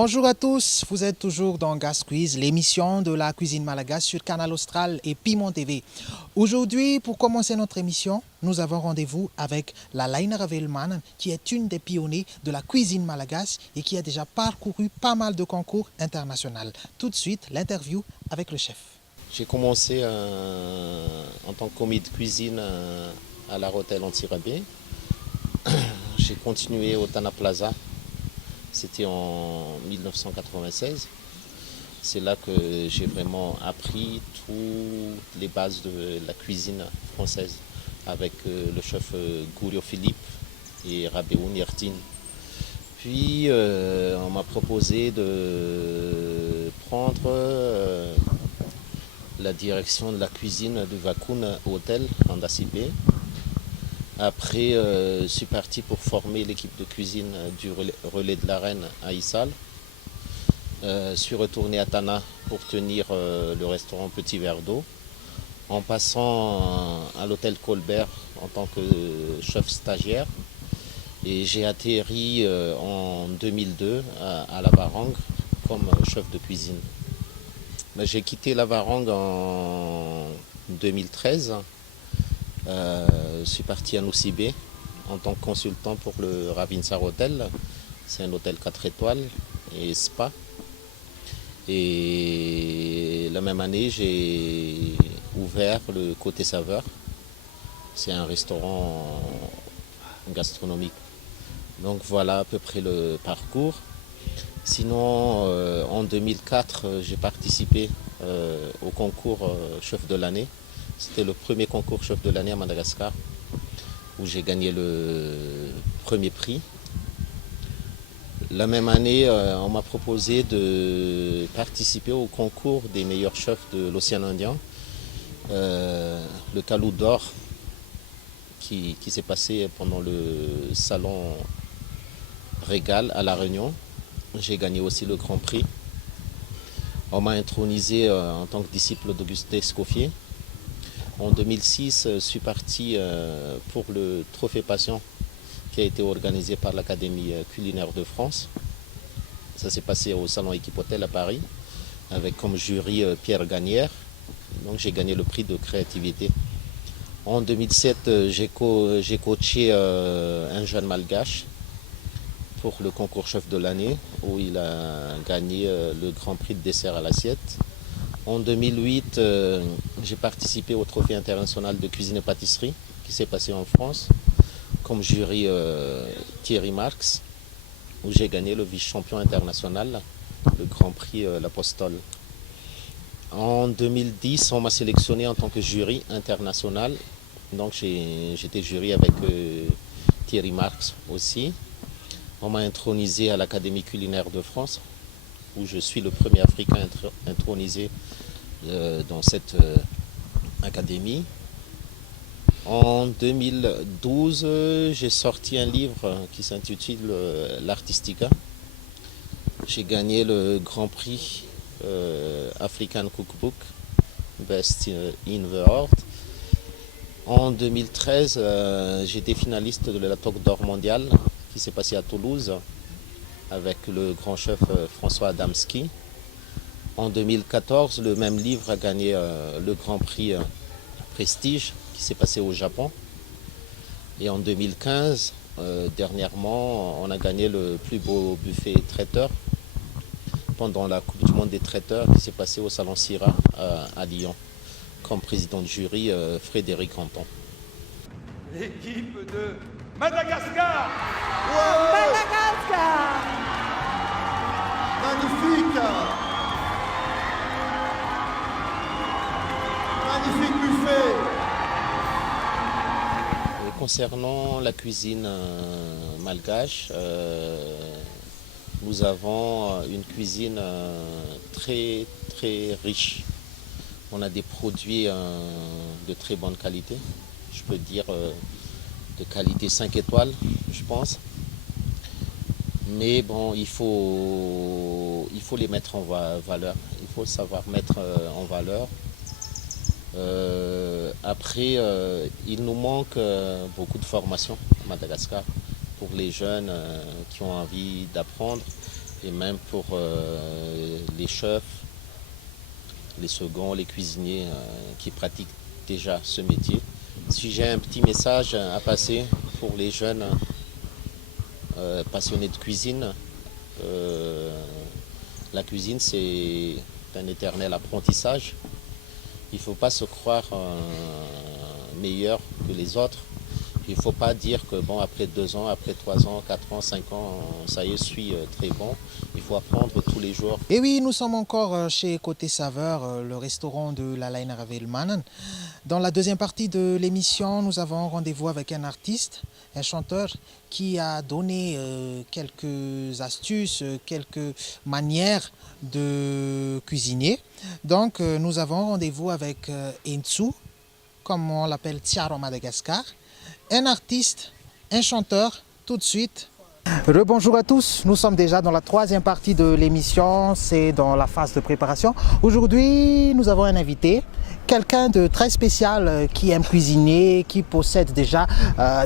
Bonjour à tous, vous êtes toujours dans Gas Quiz, l'émission de la cuisine malagasy sur Canal Austral et Pimon TV. Aujourd'hui, pour commencer notre émission, nous avons rendez-vous avec la Laina Ravelman, qui est une des pionniers de la cuisine malagasy et qui a déjà parcouru pas mal de concours internationaux. Tout de suite, l'interview avec le chef. J'ai commencé en tant que commis de cuisine à la Rotel Antirabé. J'ai continué au Tana Plaza. C'était en 1996. C'est là que j'ai vraiment appris toutes les bases de la cuisine française avec le chef Gourio Philippe et Rabéoun Yertine. Puis on m'a proposé de prendre la direction de la cuisine du Vakoun Hôtel en Dacibé. Après, je suis parti pour former l'équipe de cuisine du relais de la Reine à Issal. Je suis retourné à Tana pour tenir le restaurant Petit Verre d'eau, en passant à l'hôtel Colbert en tant que chef stagiaire. Et j'ai atterri en 2002 à la Varangue comme chef de cuisine. J'ai quitté la Varangue en 2013. Je suis parti à Noussibé en tant que consultant pour le Ravinsar Hotel. C'est un hôtel 4 étoiles et spa. Et la même année, j'ai ouvert le Côté Saveur. C'est un restaurant gastronomique. Donc voilà à peu près le parcours. Sinon, en 2004, j'ai participé au concours chef de l'année. C'était le premier concours chef de l'année à Madagascar, où j'ai gagné le premier prix. La même année, on m'a proposé de participer au concours des meilleurs chefs de l'océan Indien, le Kalou d'or, qui s'est passé pendant le salon Régal à La Réunion. J'ai gagné aussi le grand prix. On m'a intronisé en tant que disciple d'Auguste Escoffier. En 2006, je suis parti pour le Trophée Passion qui a été organisé par l'Académie culinaire de France. Ça s'est passé au Salon Équipe Hôtel à Paris, avec comme jury Pierre Gagnère. Donc j'ai gagné le prix de créativité. En 2007, j'ai coaché un jeune malgache pour le concours chef de l'année, où il a gagné le grand prix de dessert à l'assiette. En 2008, j'ai participé au Trophée international de cuisine et pâtisserie qui s'est passé en France, comme jury Thierry Marx, où j'ai gagné le vice-champion international, le Grand Prix L'Apostole. En 2010, on m'a sélectionné en tant que jury international, donc j'étais jury avec Thierry Marx aussi. On m'a intronisé à l'Académie culinaire de France, où je suis le premier Africain intronisé dans cette académie. En 2012, j'ai sorti un livre qui s'intitule L'Artistica. J'ai gagné le Grand Prix African Cookbook Best in the World. En 2013, j'ai été finaliste de la Toque d'Or mondiale qui s'est passée à Toulouse avec le grand chef François Adamski. En 2014, le même livre a gagné le Grand Prix Prestige qui s'est passé au Japon. Et en 2015, dernièrement, on a gagné le plus beau buffet traiteur pendant la Coupe du Monde des traiteurs qui s'est passée au Salon Syrah à Lyon, comme président de jury Frédéric Anton. L'équipe de Madagascar. Ouais. Madagascar. Magnifique. Magnifique buffet. Et concernant la cuisine malgache, nous avons une cuisine très très riche. On a des produits de très bonne qualité, je peux dire de qualité 5 étoiles, je pense. Mais bon, il faut les mettre en valeur, il faut savoir mettre en valeur. Après, il nous manque beaucoup de formation à Madagascar pour les jeunes qui ont envie d'apprendre. et même pour les chefs, les seconds, les cuisiniers qui pratiquent déjà ce métier. Si j'ai un petit message à passer pour les jeunes passionnés de cuisine, la cuisine c'est un éternel apprentissage. Il ne faut pas se croire meilleur que les autres. Il ne faut pas dire que bon, après 2 ans, après 3 ans, 4 ans, 5 ans, ça y est, je suis très bon. Il faut apprendre tous les jours. Et oui, nous sommes encore chez Côté Saveur, le restaurant de la Line Ravelmannen. Dans la deuxième partie de l'émission, nous avons rendez-vous avec un artiste, un chanteur qui a donné quelques astuces, quelques manières de cuisiner. Donc, nous avons rendez-vous avec Ntsu, comme on l'appelle Tiaro Madagascar, un artiste, un chanteur, tout de suite. Rebonjour à tous, nous sommes déjà dans la troisième partie de l'émission, c'est dans la phase de préparation. Aujourd'hui, nous avons un invité, quelqu'un de très spécial qui aime cuisiner, qui possède déjà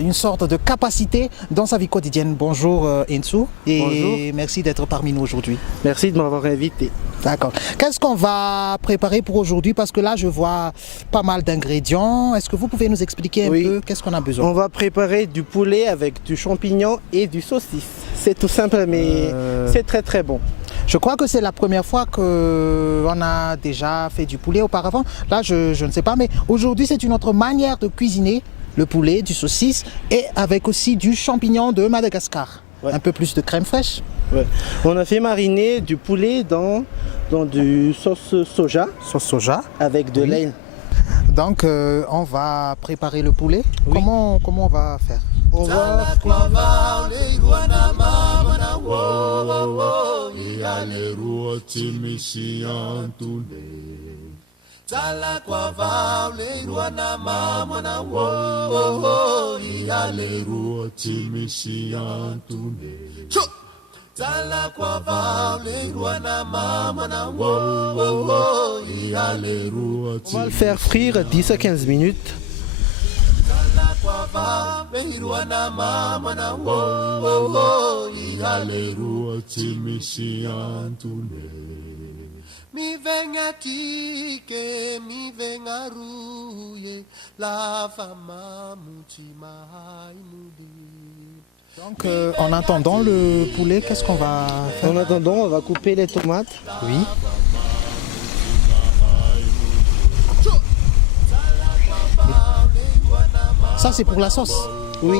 une sorte de capacité dans sa vie quotidienne. Bonjour Ntsu et Bonjour. merci d'être parmi nous aujourd'hui. Merci de m'avoir invité. D'accord. Qu'est-ce qu'on va préparer pour aujourd'hui? Parce que là, je vois pas mal d'ingrédients. Est-ce que vous pouvez nous expliquer un Oui. peu qu'est-ce qu'on a besoin? On va préparer du poulet avec du champignon et du saucisse. C'est tout simple, mais c'est très très bon. Je crois que c'est la première fois qu'on a déjà fait du poulet auparavant. Là, je ne sais pas, mais aujourd'hui, c'est une autre manière de cuisiner le poulet, du saucisse et avec aussi du champignon de Madagascar. Ouais. Un peu plus de crème fraîche. Ouais. On a fait mariner du poulet dans du sauce soja Sauce soja. avec de Oui. lait. Donc, on va préparer le poulet. Oui. Comment on va faire? On va le faire frire 10 à 15 minutes. Donc, en attendant le poulet, qu'est-ce qu'on va faire? En attendant, on va couper les tomates. Oui. Ça, c'est pour la sauce. Oui.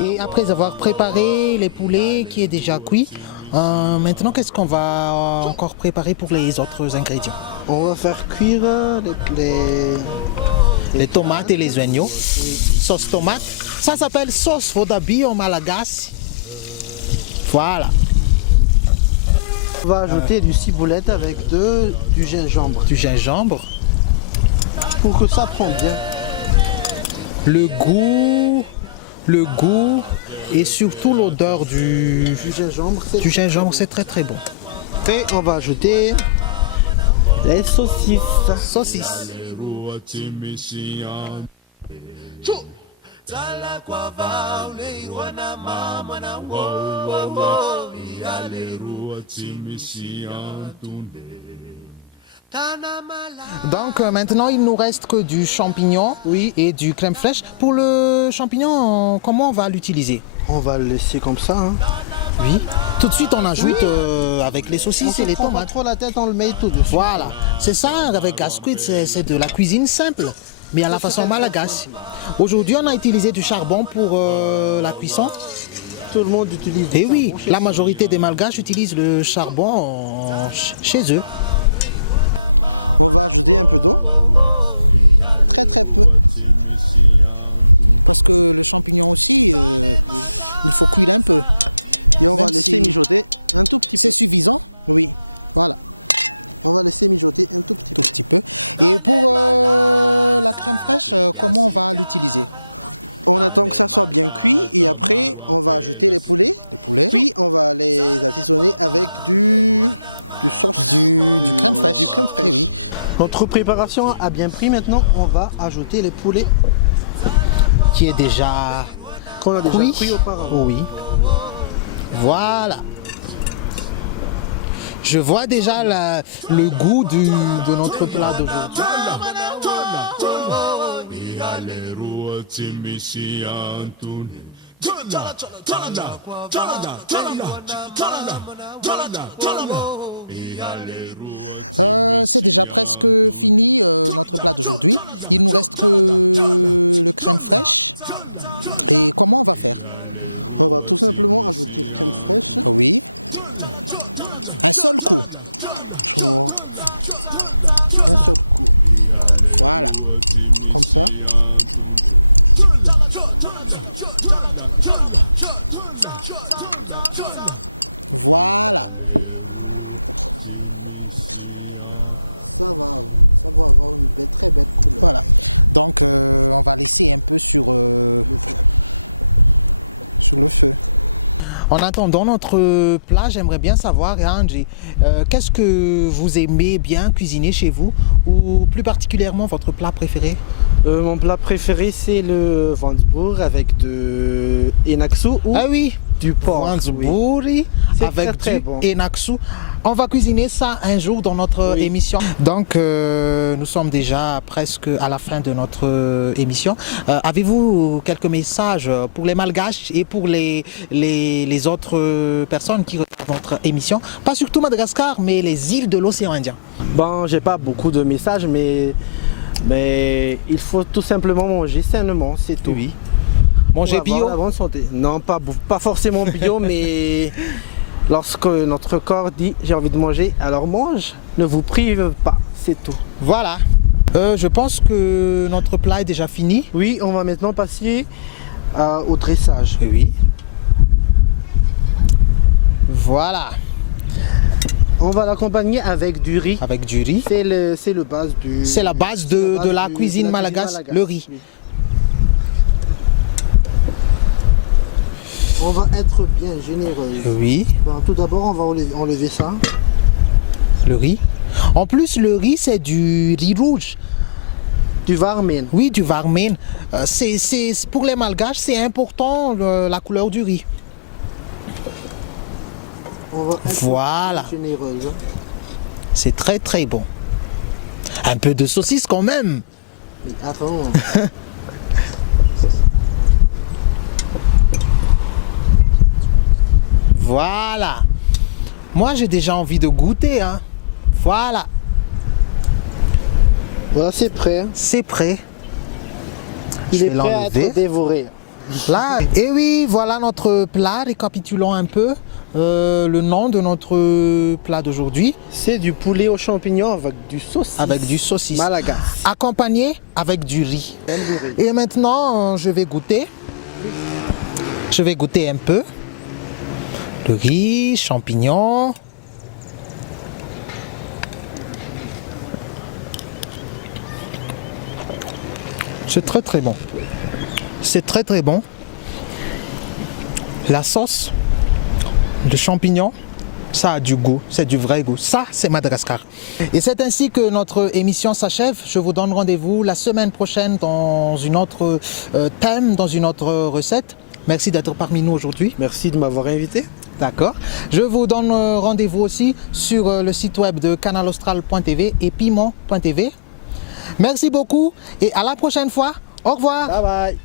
Et après avoir préparé les poulets qui est déjà cuit, maintenant, qu'est-ce qu'on va encore préparer pour les autres ingrédients? On va faire cuire Les tomates et les oignons. Sauce tomate. Ça s'appelle sauce Vodabi en malagasy. Voilà. On va ajouter du ciboulette avec du gingembre Du gingembre. pour que ça prenne bien. Le goût et surtout l'odeur du gingembre, c'est très très bon. Et on va ajouter les saucisses. Saucisse. Donc maintenant il nous reste que du champignon et du crème fraîche. Pour le champignon, comment on va l'utiliser? On va le laisser comme ça. Hein. Oui. Tout de suite on ajoute avec les saucisses et les On prend pas tomates. trop la tête, on le met tout dessus. Voilà, c'est ça avec Gasquid, c'est de la cuisine simple, mais à la façon malagasy. Aujourd'hui on a utilisé du charbon pour la cuisson. Tout le monde utilise. Et oui, la majorité des Malgaches utilisent le charbon chez eux. Notre préparation a bien pris. Maintenant, on va ajouter les poulets Qui est déjà qu'on a déjà cuit. pris auparavant. Oui. Voilà. Je vois déjà le goût de notre plat d'aujourd'hui. En attendant notre plat, j'aimerais bien savoir, Angie, qu'est-ce que vous aimez bien cuisiner chez vous, ou plus particulièrement votre plat préféré? Mon plat préféré, c'est le Wandsbourg avec de enaksu ou Ah oui, du porc. Oui. Wandsbourg C'est avec très du bon. enaksu. On va cuisiner ça un jour dans notre Oui. émission. Donc, nous sommes déjà presque à la fin de notre émission. Avez-vous quelques messages pour les Malgaches et pour les autres personnes qui regardent notre émission? Pas surtout Madagascar, mais les îles de l'océan Indien. Bon, j'ai pas beaucoup de messages, mais il faut tout simplement manger sainement, c'est tout. Oui. Pour Manger avoir bio. la bonne santé. Non, pas forcément bio, mais lorsque notre corps dit j'ai envie de manger, alors mange. Ne vous prive pas, c'est tout. Voilà. Je pense que notre plat est déjà fini. Oui, on va maintenant passer au dressage. Oui. Voilà. On va l'accompagner avec du riz. Avec du riz. C'est le base du. C'est la base de la cuisine malgache, le riz. Oui. On va être bien généreux. Oui, Bon, tout d'abord, on va enlever ça. le riz. En plus, le riz, c'est du riz rouge. Du varmen. Oui, du varmen. Pour les Malgaches, c'est important la couleur du riz. On va être Voilà. généreux. C'est très très bon. Un peu de saucisse quand même. Mais attends. Voilà. Moi, j'ai déjà envie de goûter. Hein. Voilà. Voilà, c'est prêt. C'est prêt. Il Je est vais prêt à l'enlever. être dévoré. Là, et oui, voilà notre plat. Récapitulons un peu le nom de notre plat d'aujourd'hui. C'est du poulet aux champignons avec du saucisse. Avec du saucisse. Malagas. Accompagné avec du riz. Même du riz. Et maintenant, je vais goûter. Je vais goûter un peu. Le riz, champignons. C'est très très bon. C'est très très bon. La sauce de champignons, ça a du goût, c'est du vrai goût. Ça, c'est Madagascar. Et c'est ainsi que notre émission s'achève. Je vous donne rendez-vous la semaine prochaine dans une autre thème, dans une autre recette. Merci d'être parmi nous aujourd'hui. Merci de m'avoir invité. D'accord. Je vous donne rendez-vous aussi sur le site web de canalaustral.tv et piment.tv. Merci beaucoup et à la prochaine fois. Au revoir. Bye bye.